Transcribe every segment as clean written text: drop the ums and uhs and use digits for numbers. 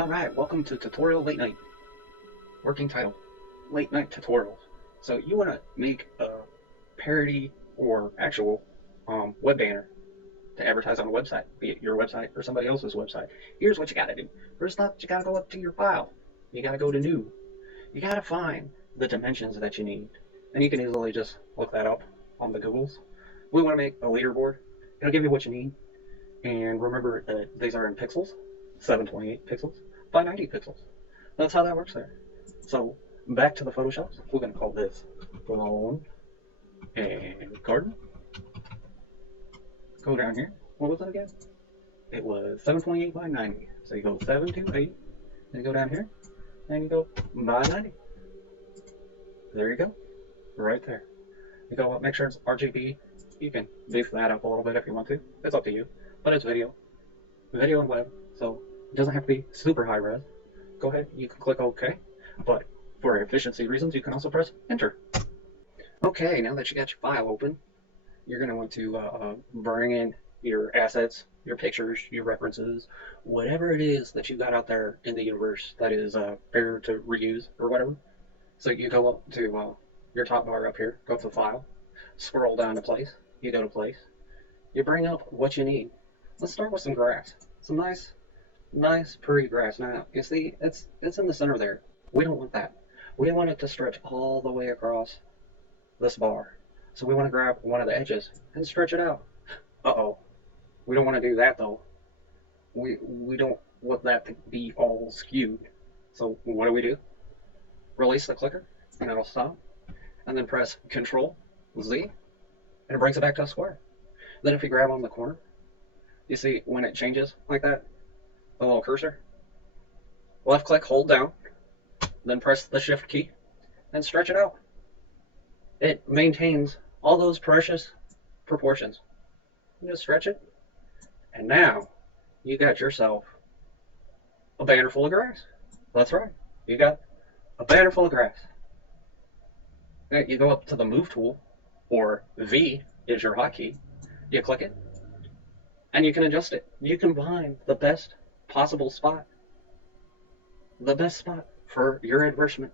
Alright, welcome to Tutorial Late Night. Working title, Late Night Tutorials. So you want to make a parody or actual web banner to advertise on a website, be it your website or somebody else's website. Here's what you got to do. First up, you got to go up to your file. You got to go to New. You got to find the dimensions that you need. And you can easily just look that up on the Googles. We want to make a leaderboard. It'll give you what you need. And remember that these are in pixels, 728 pixels by 90 pixels. That's how that works there. So back to the Photoshop. We're going to call this lawn and garden. Go down here. What was it again? It was 728 by 90. So you go 728, and you go down here, and you go by 90. There you go. Right there. You go up, make sure it's RGB. You can beef that up a little bit if you want to. It's up to you. But it's video. Video and web. So it doesn't have to be super high res. Go ahead, you can click OK. But for efficiency reasons, you can also press Enter. Okay, now that you got your file open, you're going to want to bring in your assets, your pictures, your references, whatever it is that you got out there in the universe that is fair to reuse or whatever. So you go up to your top bar up here, go to File, scroll down to Place, you go to Place, you bring up what you need. Let's start with some grass, some nice pretty grass. Now you see it's in the center there. We don't want that. We want it to stretch all the way across this bar. So we want to grab one of the edges and stretch it out. Uh-oh. We don't want to do that though. We don't want that to be all skewed. So what do? Release the clicker and it'll stop. And then press Control Z and it brings it back to a square. Then if you grab on the corner, you see when it changes like that, the little cursor, left click, hold down, then press the Shift key and stretch it out. It maintains all those precious proportions. You just stretch it, and now you got yourself a banner full of grass. That's right, you got a banner full of grass. Now you go up to the Move tool, or V is your hotkey. You click it, and you can adjust it. You can find the best possible spot, the best spot for your advertisement.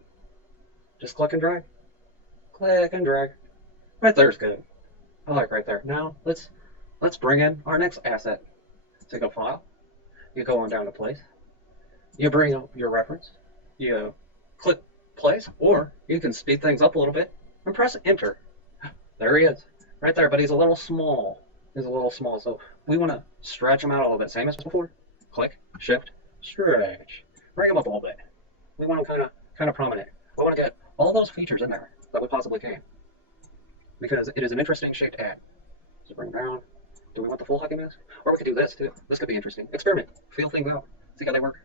Just click and drag. Click and drag. Right there's good. I like right there. Now let's bring in our next asset. So you go File, you go on down to Place, you bring up your reference, you click Place, or you can speed things up a little bit and press Enter. There he is, right there, but he's a little small. He's a little small, so we want to stretch him out a little bit, same as before. Click, Shift, Stretch. Bring him up a little bit. We want him kind of prominent. We want to get all those features in there that we possibly can, because it is an interesting shape to add. So bring it down. Do we want the full hockey mask? Or we could do this too. This could be interesting. Experiment. Feel things out. See how they work.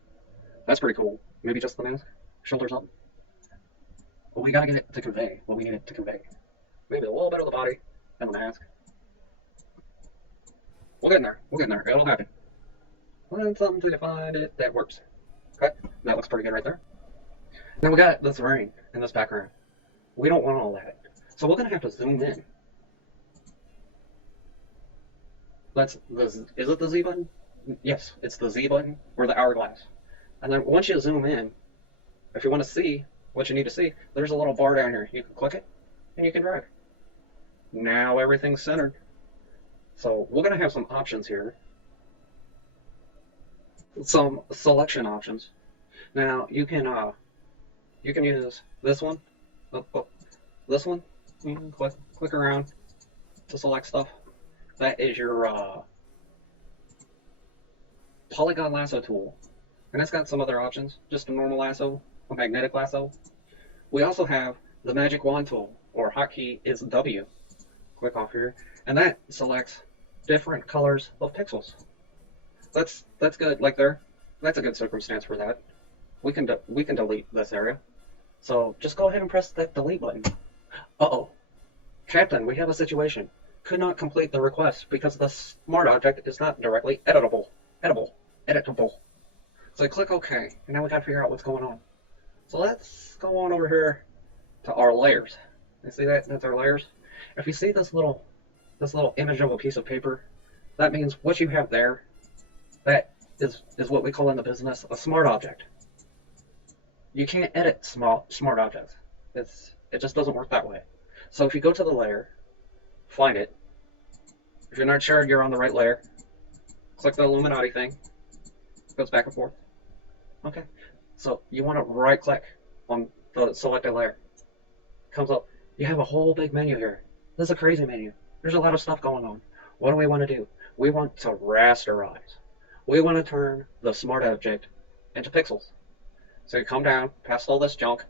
That's pretty cool. Maybe just the mask. Shoulders up. But we gotta get it to convey what we need it to convey. Maybe a little bit of the body and the mask. We'll get in there. We'll get in there. It'll happen. Find something to find it that works. Okay. That looks pretty good right there. Now we got this rain in this background. We don't want all that. So we're gonna have to zoom in. Is it the Z button? Yes, it's the Z button or the hourglass. And then once you zoom in, if you want to see what you need to see, there's a little bar down here. You can click it and you can drag. Now everything's centered. So we're going to have some options here. Some selection options. Now you can use this one. This one. You can click around to select stuff. That is your Polygon Lasso tool. And it's got some other options. Just a normal lasso, a magnetic lasso. We also have the magic wand tool, or hotkey is W. Click off here, and that selects different colors of pixels. That's good. Like there, that's a good circumstance for that. We can delete this area. So just go ahead and press that delete button. Uh-oh, Captain, we have a situation. Could not complete the request because the smart object is not directly editable. So I click OK, and now we gotta figure out what's going on. So let's go on over here to our layers. You see that? That's our layers. If you see this little image of a piece of paper, that means what you have there, that is what we call in the business a smart object. You can't edit smart objects. It just doesn't work that way. So if you go to the layer, find it. If you're not sure you're on the right layer, click the Illuminati thing. It goes back and forth. Okay. So you want to right click on the selected layer. Comes up. You have a whole big menu here. This is a crazy menu. There's a lot of stuff going on. What do we want to do? We want to rasterize. We want to turn the smart object into pixels. So you come down, past all this junk,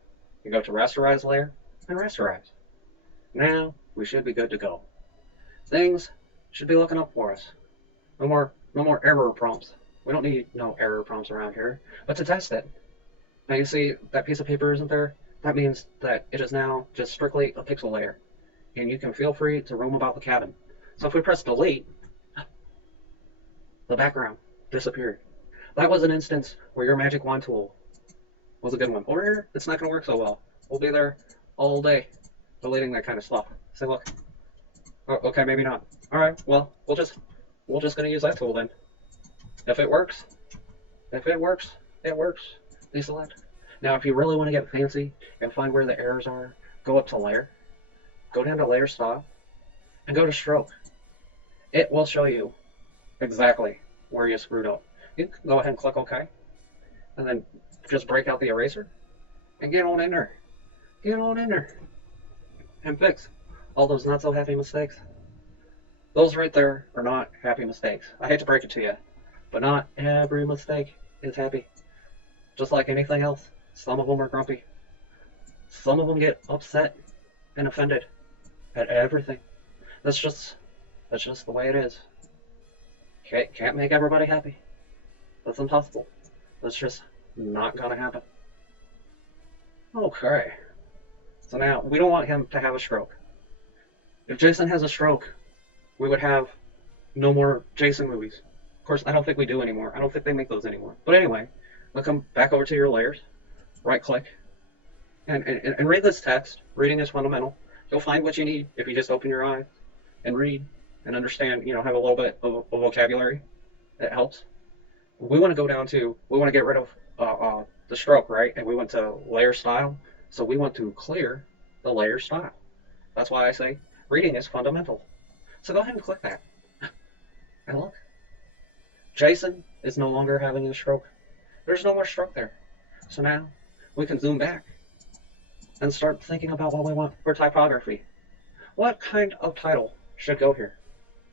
you go to rasterize layer, and rasterize. Now we should be good to go. Things should be looking up for us. No more error prompts. We don't need no error prompts around here. But to test it, now you see that piece of paper isn't there? That means that it is now just strictly a pixel layer. And you can feel free to roam about the cabin. So if we press delete, the background disappeared. That was an instance where your magic wand tool was a good one. Or it's not going to work so well. We'll be there all day deleting that kind of stuff. Say, look. Oh, okay, maybe not. All right, well, we're just going to use that tool then. If it works, it works. Deselect. Now, if you really want to get fancy and find where the errors are, go up to Layer, go down to Layer Style, and go to Stroke. It will show you exactly where you screwed up. You can go ahead and click OK, and then just break out the eraser and get on in there. Get on in there and fix all those not so happy mistakes. Those right there are not happy mistakes. I hate to break it to you, but not every mistake is happy. Just like anything else, some of them are grumpy. Some of them get upset and offended at everything. That's just the way it is. Can't make everybody happy. That's impossible. That's just not gonna happen. Okay. So now, we don't want him to have a stroke. If Jason has a stroke, we would have no more Jason movies. Of course, I don't think we do anymore. I don't think they make those anymore. But anyway, we'll come back over to your layers, right click, and read this text. Reading is fundamental. You'll find what you need if you just open your eyes and read and understand, have a little bit of vocabulary. That helps. We want to go down to, we want to get rid of the stroke, right? And we want to layer style. So we want to clear the layer style. That's why I say reading is fundamental. So go ahead and click that. And look. Jason is no longer having a stroke. There's no more stroke there. So now we can zoom back and start thinking about what we want for typography. What kind of title should go here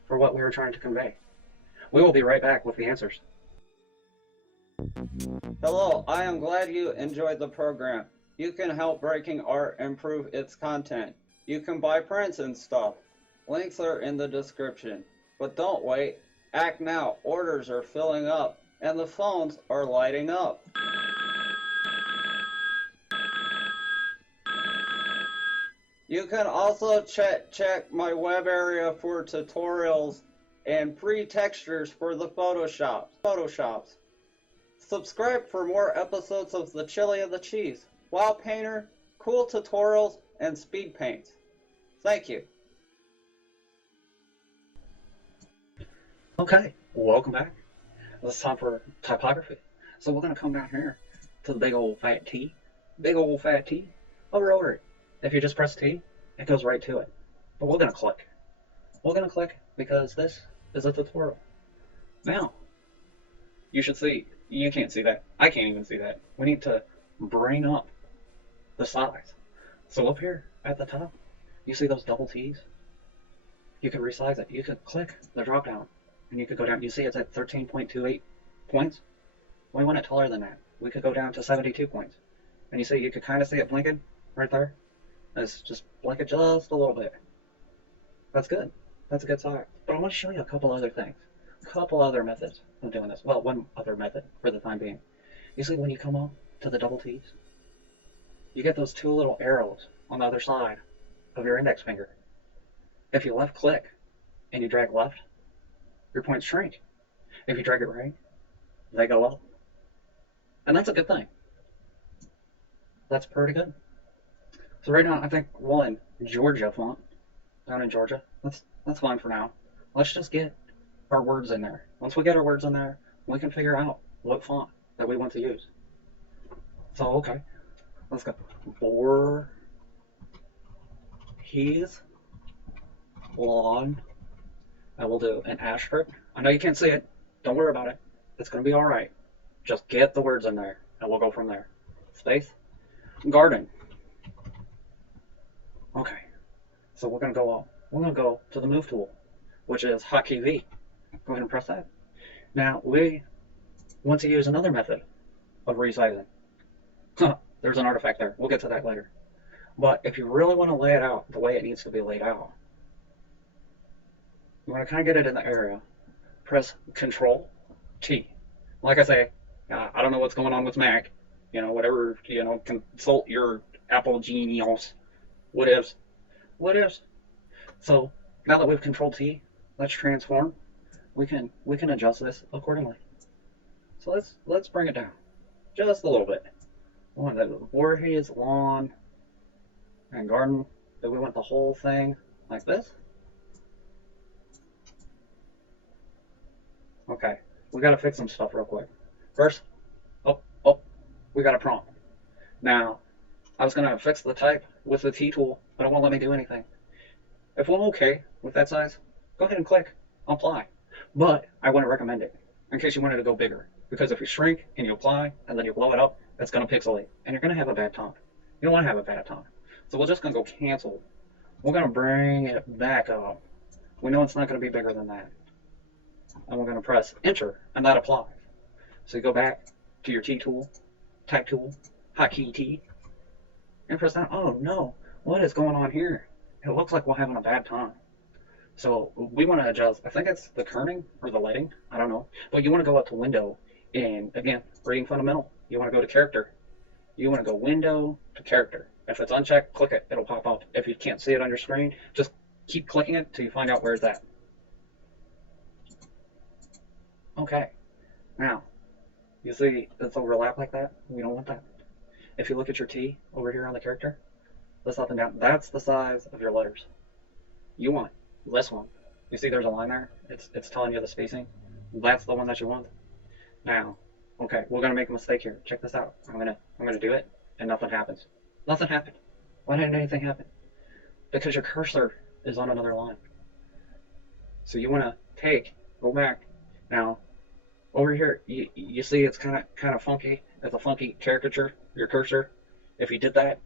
for what we were trying to convey? We will be right back with the answers. Hello, I am glad you enjoyed the program. You can help Breaking Art improve its content. You can buy prints and stuff. Links are in the description. But don't wait. Act now. Orders are filling up, and the phones are lighting up. You can also check my web area for tutorials and pre-textures for the Photoshops. Subscribe for more episodes of The Chili and the Cheese, Wow Painter, cool tutorials, and speed paints. Thank you. Okay, welcome back. It's time for typography. So we're going to come down here to the big old fat T. Big old fat T. Hover over it. If you just press T, it goes right to it. But we're going to click. We're going to click because this is a tutorial. Now, you should see, you can't see that. I can't even see that. We need to bring up the size. So up here at the top, you see those double T's? You can resize it. You could click the drop down and you could go down. You see it's at 13.28 points. We want it taller than that. We could go down to 72 points. And you see, you could kind of see it blinking right there. Let's just blink it just a little bit. That's good. That's a good size. But I want to show you a couple other things. A couple other methods of doing this. Well, one other method for the time being. You see when you come up to the double T's, you get those two little arrows on the other side of your index finger. If you left click and you drag left, your points shrink. If you drag it right, they go up. And that's a good thing. That's pretty good. So right now, I think we'll in Georgia font, down in Georgia. That's fine for now. Let's just get our words in there. Once we get our words in there, we can figure out what font that we want to use. So, okay, let's go. Voorhees lawn. I will do an asterisk. I know you can't see it. Don't worry about it. It's going to be all right. Just get the words in there, and we'll go from there. Space. Garden. Okay. So we're going to go. We're going to go to the Move tool, which is Hotkey V. Go ahead and press that. Now we want to use another method of resizing. There's an artifact there. We'll get to that later. But if you really want to lay it out the way it needs to be laid out, you want to kind of get it in the area. Press Control T. Like I say, I don't know what's going on with Mac. You know, whatever, you know, consult your Apple genius. What ifs? What ifs? So now that we've Control T, let's transform. We can adjust this accordingly. So let's bring it down just a little bit. We want the Voorhees lawn and garden. Do we want the whole thing like this? Okay, we got to fix some stuff real quick. First, we got a prompt. Now, I was going to fix the type with the T tool, but it won't let me do anything. If I'm okay with that size, go ahead and click Apply. But I wouldn't recommend it in case you wanted to go bigger. Because if you shrink and you apply and then you blow it up, it's going to pixelate. And you're going to have a bad time. You don't want to have a bad time. So we're just going to go cancel. We're going to bring it back up. We know it's not going to be bigger than that. And we're going to press Enter, and that applies. So you go back to your T tool, Type tool, Hotkey T, and press down. Oh no, what is going on here? It looks like we're having a bad time. So we want to adjust, I think it's the kerning or the lighting, I don't know. But you want to go up to Window, and again, Reading Fundamental. You want to go to Character. You want to go Window to Character. If it's unchecked, click it, it'll pop up. If you can't see it on your screen, just keep clicking it till you find out where it's at. Okay, now, you see it's overlap like that? We don't want that. If you look at your T over here on the character, this up and down, that's the size of your letters. You want this one. You see there's a line there? It's telling you the spacing. That's the one that you want. Now, okay, we're gonna make a mistake here. Check this out. I'm gonna do it, and nothing happens. Nothing happened. Why didn't anything happen? Because your cursor is on another line. So you wanna go back. Now, over here, you see it's kind of funky. It's a funky caricature, your cursor. If you did that,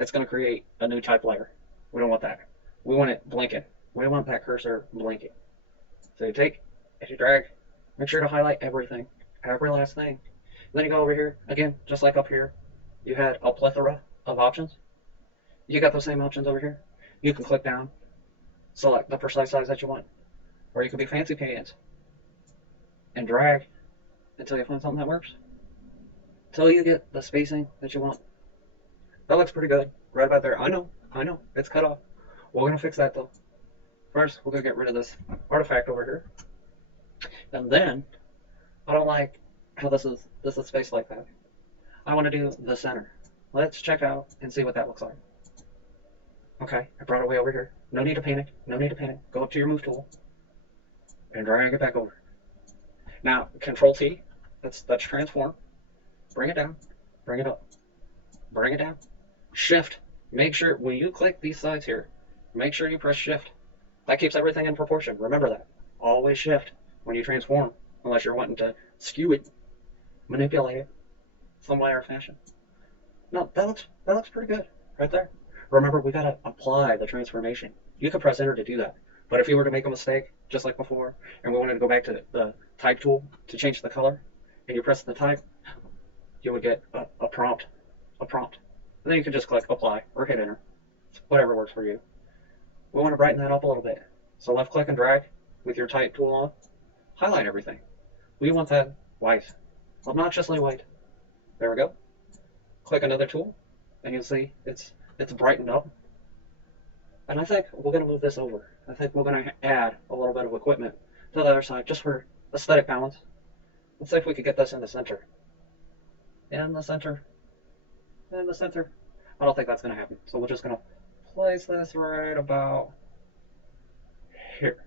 it's going to create a new type layer. We don't want that. We want it blinking. We want that cursor blinking. So you if you drag, make sure to highlight everything, every last thing. Then you go over here, again, just like up here, you had a plethora of options. You got the same options over here. You can click down, select the precise size that you want. Or you can be fancy pants and drag until you find something that works. Until you get the spacing that you want. That looks pretty good. Right about there. I know. It's cut off. We're going to fix that though. First, we're going to get rid of this artifact over here. And then, I don't like how this is spaced like that. I want to do the center. Let's check out and see what that looks like. Okay, I brought it way over here. No need to panic. No need to panic. Go up to your Move tool and drag it back over. Now, Control T, that's transform. Bring it down, bring it up, bring it down. Shift, make sure when you click these sides here, make sure you press Shift. That keeps everything in proportion. Remember that. Always Shift when you transform, unless you're wanting to skew it, manipulate it, some way or fashion. No, that looks pretty good right there. Remember, we gotta apply the transformation. You can press Enter to do that. But if you were to make a mistake, just like before, and we wanted to go back to the Type tool to change the color, and you press the type, you would get a prompt. And then you can just click Apply or hit Enter. Whatever works for you. We want to brighten that up a little bit. So left click and drag with your Type tool on. Highlight everything. We want that white. Obnoxiously white. There we go. Click another tool, and you'll see it's brightened up. And I think we're going to move this over. I think we're going to add a little bit of equipment to the other side just for aesthetic balance. Let's see if we could get this in the center. In the center. In the center. I don't think that's going to happen. So we're just going to place this right about here.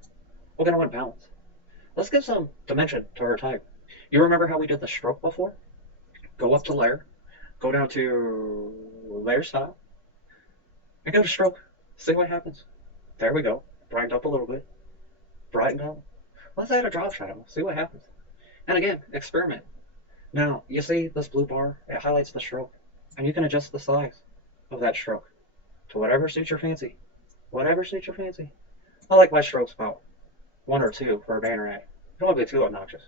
We're going to want balance. Let's give some dimension to our type. You remember how we did the stroke before? Go up to layer, go down to layer style, and go to stroke. See what happens. There we go. Brightened up a little bit. Brightened up. Let's add a drop shadow. See what happens. And again, experiment. Now, you see this blue bar? It highlights the stroke. And you can adjust the size of that stroke to whatever suits your fancy. Whatever suits your fancy. I like my strokes about 1 or 2 for a banner ad. You don't want to be too obnoxious.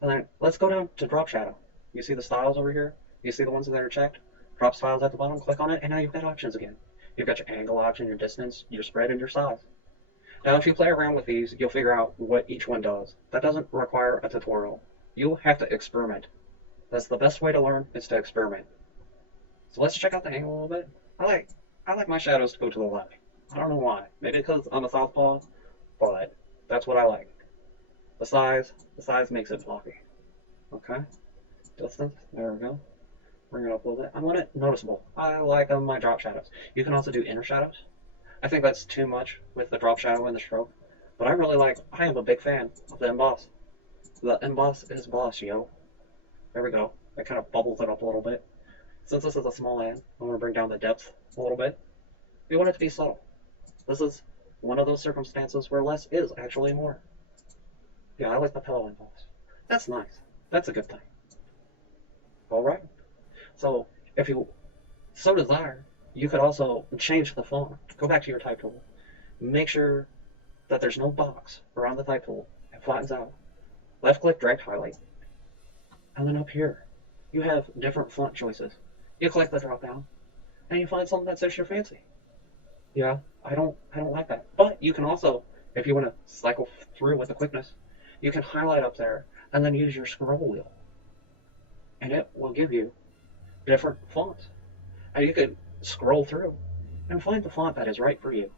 And then let's go down to drop shadow. You see the styles over here? You see the ones that are checked? Drop styles at the bottom, click on it, and now you've got options again. You've got your angle option, your distance, your spread, and your size. Now, if you play around with these, you'll figure out what each one does. That doesn't require a tutorial. You have to experiment. That's the best way to learn, is to experiment. So let's check out the angle a little bit. I like my shadows to go to the left. I don't know why. Maybe because I'm a southpaw, but that's what I like. The size makes it floppy. Okay. Distance, there we go. Bring it up a little bit. I want it noticeable. I like my drop shadows. You can also do inner shadows. I think that's too much with the drop shadow and the stroke. But I am a big fan of the emboss. The emboss is boss, yo. There we go. It kind of bubbles it up a little bit. Since this is a small ad, I want to bring down the depth a little bit. We want it to be subtle. This is one of those circumstances where less is actually more. Yeah, I like the pillow emboss. That's nice. That's a good thing. Alright. So, if you so desire, you could also change the font. Go back to your type tool. Make sure that there's no box around the type tool. It flattens out. Left click, drag highlight. And then up here, you have different font choices. You click the drop down, and you find something that suits your fancy. Yeah, I don't like that. But you can also, if you want to cycle through with the quickness, you can highlight up there and then use your scroll wheel. And it will give you different fonts. And you could scroll through and find the font that is right for you.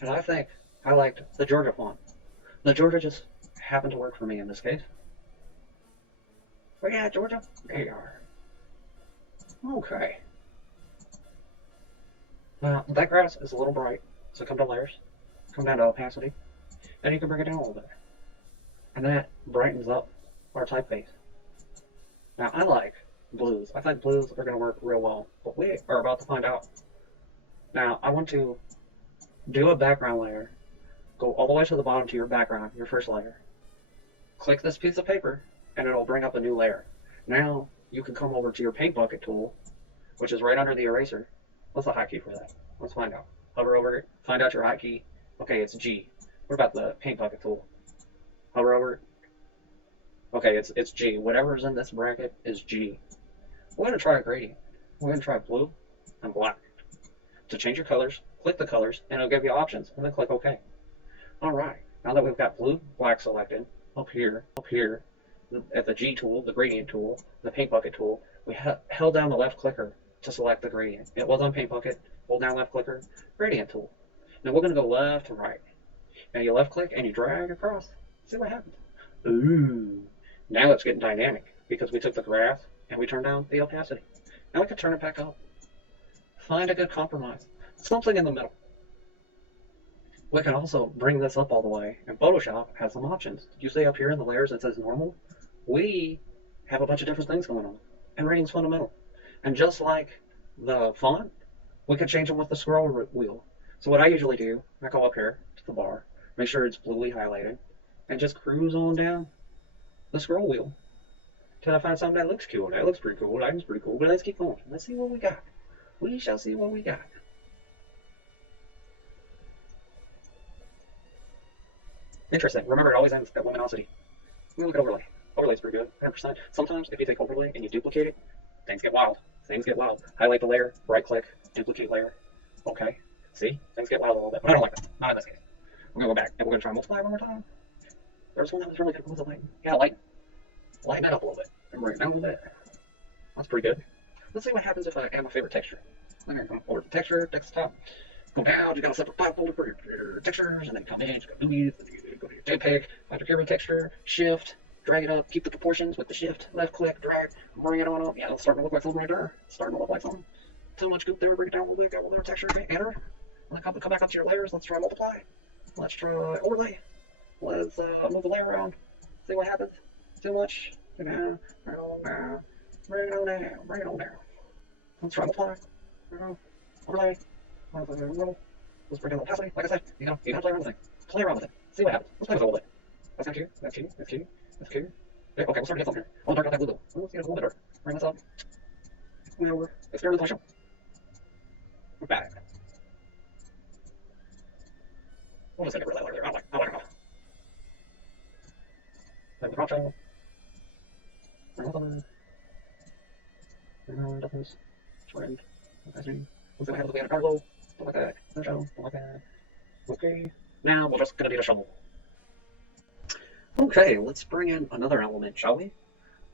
And I think I liked the Georgia font. The Georgia just happened to work for me in this case. But yeah, Georgia, there you are. Okay. Now, that grass is a little bright, so come to layers, come down to opacity, and you can bring it down a little bit. And that brightens up our typeface. Now, I like blues. I think blues are going to work real well, but we are about to find out. Now, I want to do a background layer, go all the way to the bottom to your background, your first layer. Click this piece of paper, and it'll bring up a new layer. Now, you can come over to your paint bucket tool, which is right under the eraser. What's the hotkey for that? Let's find out. Hover over it, find out your hotkey. Okay, it's G. What about the paint bucket tool? Hover over it. Okay, it's G. Whatever's in this bracket is G. We're going to try a gradient. We're going to try blue and black. To change your colors, click the colors, and it'll give you options, and then click OK. Alright, now that we've got blue, black selected, up here, at the G tool, the gradient tool, the paint bucket tool, we held down the left clicker to select the gradient. It was on paint bucket, hold down left clicker, gradient tool. Now we're going to go left and right. Now you left click and you drag across. See what happens. Ooh, now it's getting dynamic because we took the grass and we turned down the opacity. Now we can turn it back up. Find a good compromise. Something in the middle. We can also bring this up all the way, and Photoshop has some options. You see up here in the layers it says normal? We have a bunch of different things going on, and rating's fundamental. And just like the font, we can change them with the scroll wheel. So what I usually do, I go up here to the bar, make sure it's bluely highlighted, and just cruise on down the scroll wheel till I find something that looks cool. That looks pretty cool, that looks pretty cool, but let's keep going. Let's see what we got. We shall see what we got. Interesting. Remember, it always ends at luminosity. Look at overlay. Overlay's pretty good, 100%. Sometimes, if you take overlay and you duplicate it, things get wild. Things get wild. Highlight the layer, right click, duplicate layer. Okay. See? Things get wild a little bit. But I don't like that. Not in this case. We're going to go back, and we're going to try multiply one more time. There was one that was really good. What was it like? Yeah, lighten that up a little bit. And bring it down a little bit. That's pretty good. Let's see what happens if I add my favorite texture. I'm going to come over to texture, desktop. Go down, you got a separate file folder for your textures, and then come in, you go Adobe, go to your JPEG, after every texture, shift, drag it up, keep the proportions with the shift, left click, drag, bring it on up. Yeah, it's starting to look like something right there. It's starting to look like something. Too much goop there, bring it down a little bit, got a little texture, enter. Come back up to your layers, let's try multiply. Let's try overlay. Let's move the layer around, see what happens. Too much, bring it on down, bring it on down, bring it on down. Let's try multiply, overlay. Let's bring down the opacity. Like I said, you gotta play around with it. Play around with it. See what happens. Let's play with it a little bit. That's kind of cute. That's cute. That's cute. That's cute. Yeah, okay, we'll start to get something here. I'll darken out that blue though. Let's get it a little bit darker. Bring this up. Now we're experimental show. We're back. We'll just get rid of that layer there. I like it. Then the crop show. Bring this on. And deafness. Shortened. Let's see what happens if we add a dark glow. Don't like that. No show. Don't like that. Okay. Now we're just gonna need a shovel. Okay, let's bring in another element, shall we?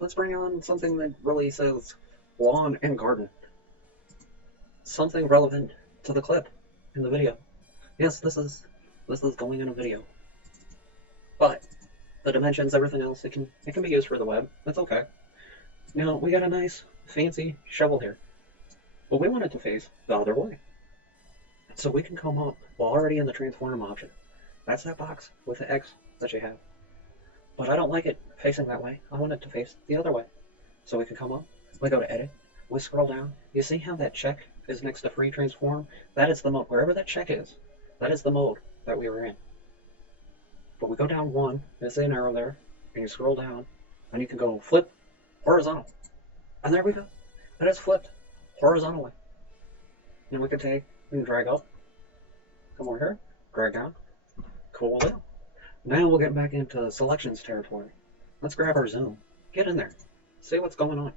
Let's bring on something that really says lawn and garden. Something relevant to the clip in the video. Yes, this is going in a video. But the dimensions, everything else, it can be used for the web. That's okay. Now we got a nice fancy shovel here. But we want it to face the other way. So we can come up, well, already in the transform option. That's that box with the X that you have. But I don't like it facing that way. I want it to face the other way. So we can come up, we go to edit, we scroll down. You see how that check is next to free transform? That is the mode, wherever that check is, that is the mode that we were in. But we go down one, there's an arrow there, and you scroll down, and you can go flip horizontal. And there we go. That is flipped horizontally. And we can take and drag up, come over here, drag down, cool down. Now we'll get back into selections territory. Let's grab our zoom, get in there, see what's going on.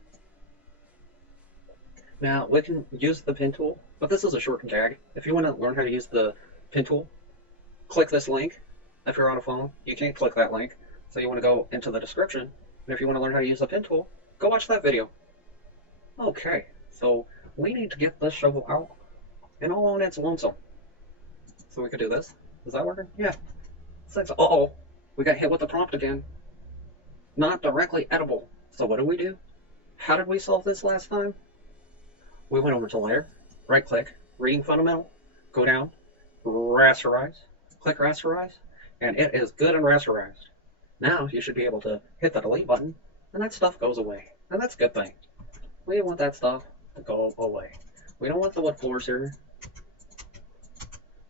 Now we can use the pin tool, but this is a shortened tag. If you want to learn how to use the pin tool, click this link. If you're on a phone, you can't click that link, so you want to go into the description. And if you want to learn how to use the pin tool, go watch that video. Okay, so we need to get this shovel out and all on its lonesome. So we could do this. Is that working? Yeah. Uh-oh, we got hit with the prompt again. Not directly editable. So what do? How did we solve this last time? We went over to layer, right click, reading fundamental, go down, rasterize, click rasterize, and it is good and rasterized. Now you should be able to hit the delete button, and that stuff goes away. And that's a good thing. We don't want that stuff to go away. We don't want the wood floors here.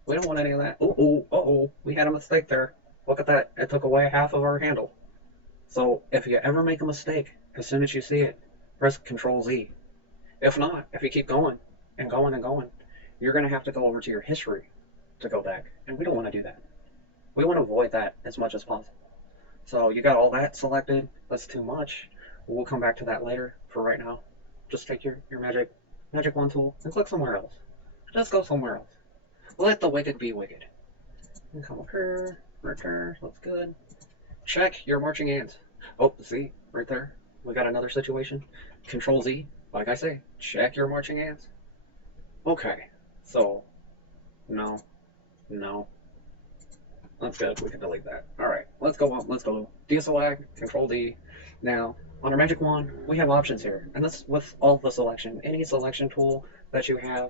We don't want any of that. Uh-oh, we had a mistake there. Look at that, it took away half of our handle. So if you ever make a mistake, as soon as you see it, press Control Z. If not, if you keep going and going and going, you're going to have to go over to your history to go back. And we don't want to do that. We want to avoid that as much as possible. So you got all that selected. That's too much. We'll come back to that later. For right now, just take your magic wand tool and click somewhere else. Just go somewhere else. Let the wicked be wicked. And come over here, right there, looks good. Check your marching ants. Oh, see, right there, we got another situation. Control Z, like I say, check your marching ants. Okay, so, no. That's good, we can delete that. Alright, let's go up, let's go deselect, Control D. Now, on our magic wand, we have options here, and that's with all the selection. Any selection tool that you have,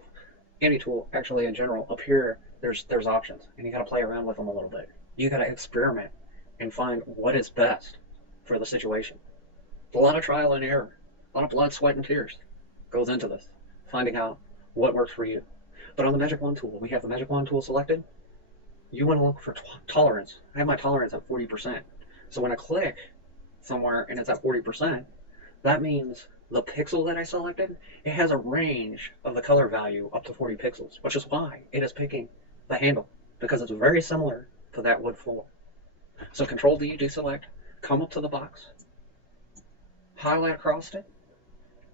any tool actually in general, up here there's options, and you got to play around with them a little bit. You got to experiment and find what is best for the situation. A lot of trial and error, a lot of blood, sweat, and tears goes into this, finding out what works for you. But on the magic wand tool, we have the magic wand tool selected. You want to look for tolerance. I have my tolerance at 40%. So when I click somewhere and it's at 40%, that means the pixel that I selected, it has a range of the color value up to 40 pixels, which is why it is picking the handle, because it's very similar to that wood floor. So Control D, deselect, come up to the box, highlight across it,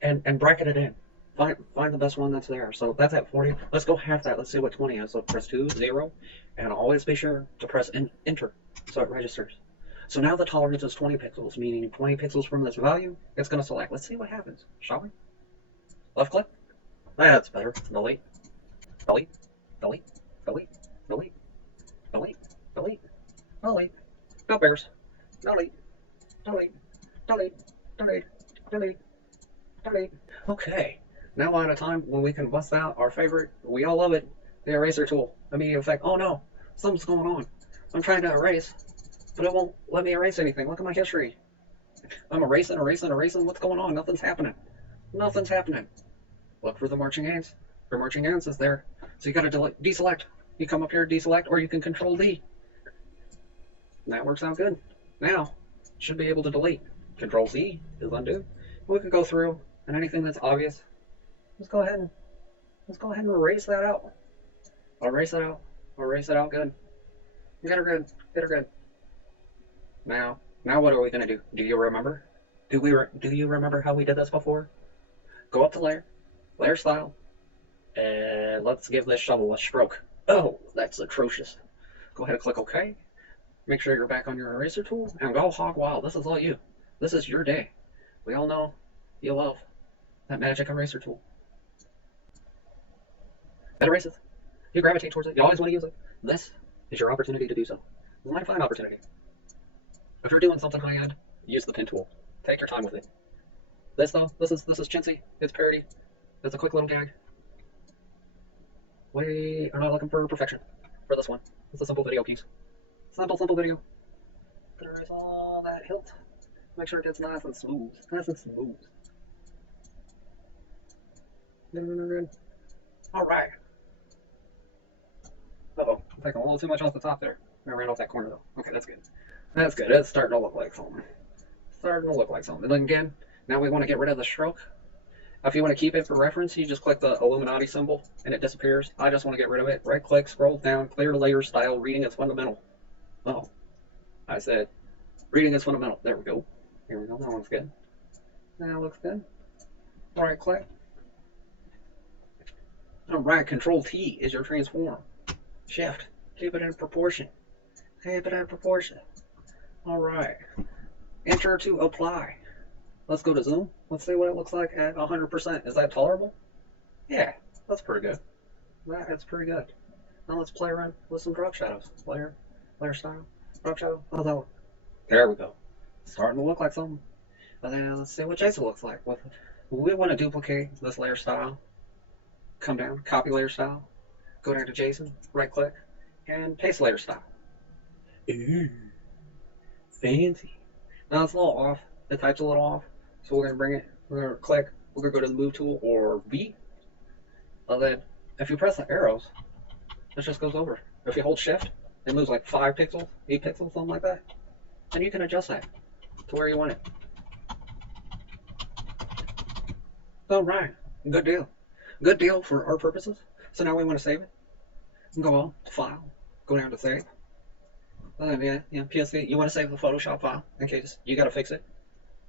and bracket it in. Find the best one that's there. So that's at 40. Let's go half that. Let's see what 20 is. So press 2, 0, and always be sure to press enter so it registers. So now the tolerance is 20 pixels, meaning 20 pixels from this value, it's going to select. Let's see what happens, shall we? Left click. That's better. Delete. Delete. Delete. spares. Delete, delete, delete, delete, delete, delete. Okay, now we're at a time when we can bust out our favorite, we all love it, the eraser tool. Immediate effect. Oh no, something's going on. I'm trying to erase, but it won't let me erase anything. Look at my history. I'm erasing, erasing, erasing. What's going on? Nothing's happening. Nothing's happening. Look for the marching ants. The marching ants is there. So you gotta deselect. You come up here, deselect, or you can control D. And that works out good. Now, should be able to delete. Control C is undo. We can go through, and anything that's obvious, let's go ahead and erase that out. Erase it out. Erase it out good. Get her good. Get her good. Now what are we gonna do? Do you remember? Do you remember how we did this before? Go up to layer, layer style, and let's give this shovel a stroke. Oh, that's atrocious. Go ahead and click OK. Make sure you're back on your eraser tool and go hog wild. This is all you. This is your day. We all know you love that magic eraser tool. It erases. You gravitate towards it. You always want to use it. This is your opportunity to do so. This is my fine opportunity. If you're doing something high end, use the pen tool. Take your time with it. This though, this is chintzy. It's parody. It's a quick little gag. We are not looking for perfection for this one. It's a simple video piece. Simple video. Erase all that hilt. Make sure it gets nice and smooth. Nice and smooth. Good. Alright. Uh-oh. I'm taking a little too much off the top there. I ran off that corner though. Okay, that's good. That's good. It's starting to look like something. Starting to look like something. And then again, now we want to get rid of the stroke. If you want to keep it for reference, you just click the Illuminati symbol and it disappears. I just want to get rid of it. Right click, scroll down, clear layer style, reading is fundamental. Oh, I said reading is fundamental. There we go. Here we go. That looks good. That looks good. Right click. Alright, Control T is your transform. Shift. Keep it in proportion. Keep it in proportion. Alright. Enter to apply. Let's go to zoom. Let's see what it looks like at 100%. Is that tolerable? Yeah, that's pretty good. That's pretty good. Now let's play around with some drop shadows. Layer style, drop shadow. How's that look? There we go. Starting to look like something. And then let's see what Jason looks like. We want to duplicate this layer style. Come down, copy layer style. Go down to Jason, right click, and paste layer style. Ooh, fancy. Now it's a little off. The type's a little off. So we're going to bring it, we're going to click, we're going to go to the move tool or V. And then if you press the arrows, it just goes over. If you hold shift, it moves like 5 pixels, 8 pixels, something like that. And you can adjust that to where you want it. Alright, good deal. Good deal for our purposes. So now we want to save it. Go on to File, go down to Save. Yeah, PSD. You want to save the Photoshop file in case you got to fix it.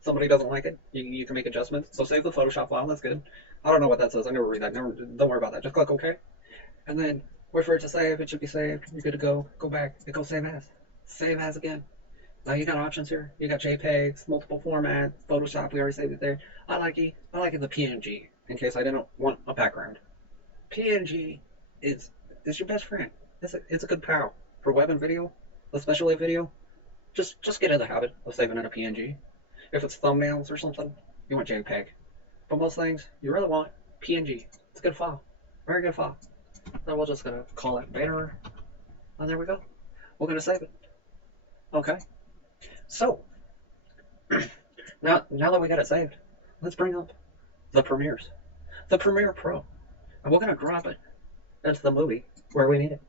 Somebody doesn't like it. You can make adjustments. So save the Photoshop file. That's good. I don't know what that says. I never read that. Don't worry about that. Just click OK. And then wait for it to save. It should be saved. You're good to go. Go back. It goes Save As. Save As again. Now you got options here. You got JPEGs, multiple formats, Photoshop. We already saved it there. I like it the PNG in case I didn't want a background. PNG is your best friend. It's a good pal for web and video, especially video. Just get in the habit of saving in a PNG. If it's thumbnails or something, you want JPEG. But most things, you really want PNG. It's a good file. Very good file. Then we're just gonna call it banner. And there we go. We're gonna save it. Okay. So now that we got it saved, let's bring up the Premieres. The Premiere Pro. And we're gonna drop it into the movie where we need it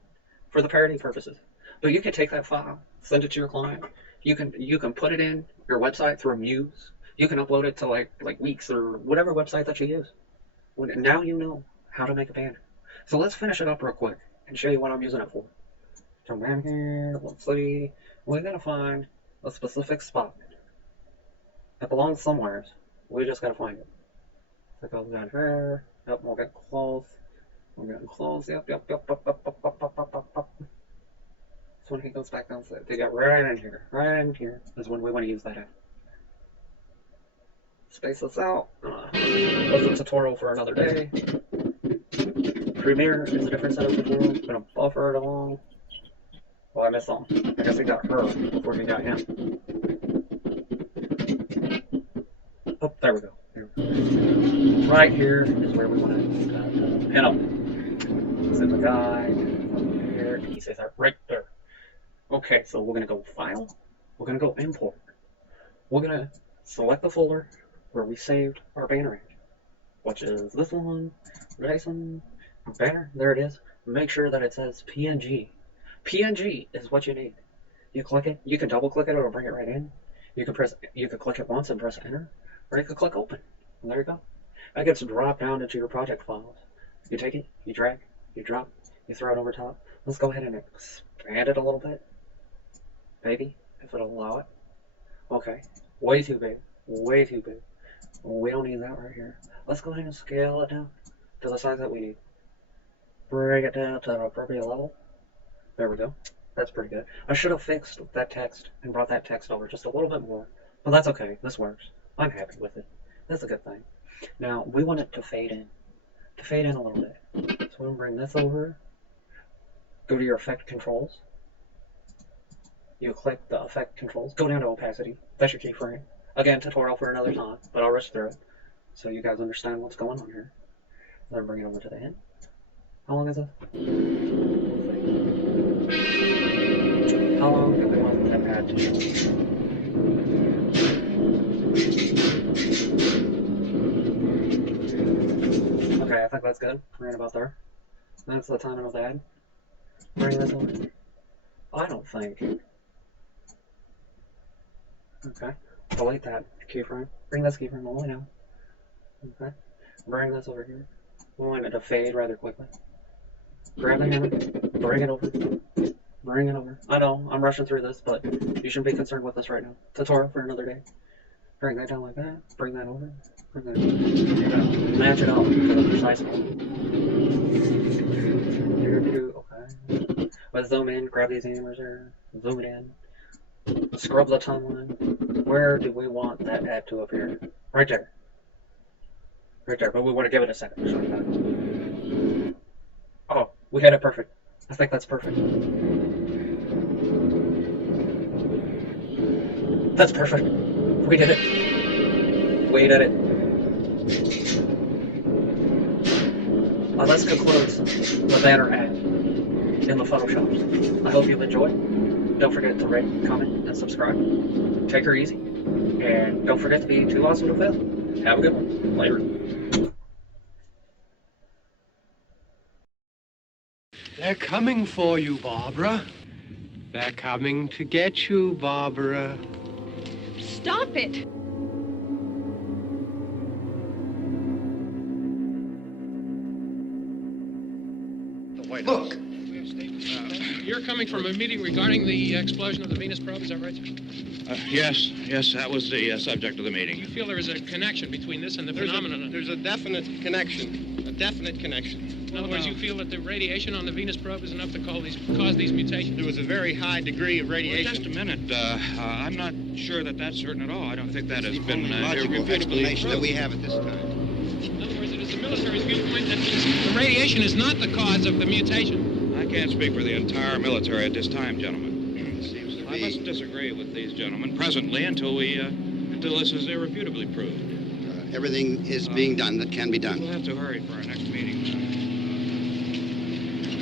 for the parody purposes. But you can take that file, send it to your client. You can put it in your website through Muse. You can upload it to like Weeks or whatever website that you use. Now you know how to make a banner. So let's finish it up real quick and show you what I'm using it for. Come down here, let's see. We're gonna find a specific spot. It belongs somewhere. We just gotta find it. So it goes down here. Yep, we'll get close. We're getting close. Yep. So when he goes back down, they got right in here. Right in here is when we want to use that at. Space this out. That's a tutorial for another day. Premiere is a different set of tutorials. I'm gonna buffer it along. Well, I missed something. I guess we got her before we got him. Oh, there we go. Right here is where we want to pin up. It's in the guide. Here, he says that right there. Okay, so we're going to go File. We're going to go Import. We're going to select the folder where we saved our banner image, which is this one, nice one, banner. There it is. Make sure that it says PNG. PNG is what you need. You click it. You can double click it, it'll bring it right in. You can click it once and press Enter, or you can click Open. And there you go. That gets dropped down into your project files. You take it, you drag, you drop, you throw it over top. Let's go ahead and expand it a little bit, maybe, if it'll allow it. Okay, way too big, way too big. We don't need that right here. Let's go ahead and scale it down to the size that we need. Bring it down to an appropriate level. There we go. That's pretty good. I should have fixed that text and brought that text over just a little bit more, but that's okay. This works. I'm happy with it. That's a good thing. Now, we want it to fade in. To fade in a little bit. So we're going to bring this over. Go to your effect controls. You click the effect controls. Go down to opacity. That's your keyframe. Again, tutorial for another time, but I'll rush through it so you guys understand what's going on here. Then bring it over to the end. How long is this? How long do we want that pad to show? Okay, I think that's good. Right about there. That's the timing of the ad. Bring this over. I don't think. Okay. Delete that keyframe. Bring this keyframe all the way down. Okay. Bring this over here. We want it to fade rather quickly. Grab the hammer. Bring it over. Bring it over. I know, I'm rushing through this, but you shouldn't be concerned with this right now. Tutorial for another day. Bring that down like that. Bring that over. Bring that over. You're gonna match it up to the precise one. Okay. Let's zoom in, grab these hammers here, zoom it in. Scrub the timeline. Where do we want that ad to appear? Right there. Right there, but we want to give it a second. Oh, we had it perfect. I think that's perfect. That's perfect. We did it. We did it. Let's conclude the banner ad in the Photoshop. I hope you've enjoyed. Don't forget to rate, comment, and subscribe. Take her easy. And don't forget to be too awesome to fail. Have a good one. Later. They're coming for you, Barbara. They're coming to get you, Barbara. Stop it! Look. You're coming from a meeting regarding the explosion of the Venus probe, is that right, sir? Yes, that was the subject of the meeting. You feel there is a connection between this and the phenomenon? There's a definite connection. A definite connection. In other words, you feel that the radiation on the Venus probe is enough to cause these mutations? There was a very high degree of radiation. Well, just a minute. I'm not sure that that's certain at all. I don't think that has been logical irrefutably explanation that proved. we have at this time. In other words, it is the military's viewpoint that the radiation is not the cause of the mutation. I can't speak for the entire military at this time, gentlemen. Seems to I be. must disagree with these gentlemen presently until this is irrefutably proved. Everything is being done that can be done. We'll have to hurry for our next meeting.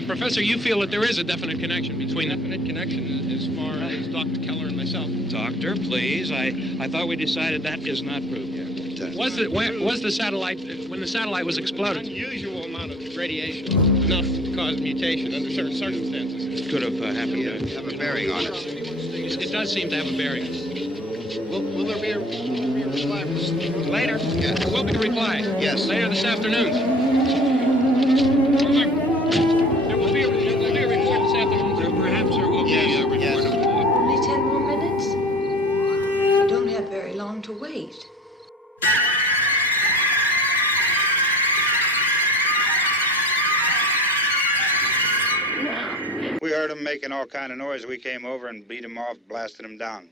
Professor, you feel that there is a definite connection between them? Definite connection as far as Dr. Keller and myself. Doctor, please. I thought we decided that is not proved yet. Was the satellite, when the satellite was exploded? Unusual amount of radiation, enough to cause mutation under certain circumstances. It could have happened. Have a bearing on it. It does seem to have a bearing. Will there be a reply? Later? Yeah. There will be a reply. Yes. Later this afternoon. There will be a report this afternoon. Perhaps there will be a report. Yes. Only 10 more minutes? You don't have very long to wait. We heard them making all kind of noise. We came over and beat them off, blasted them down.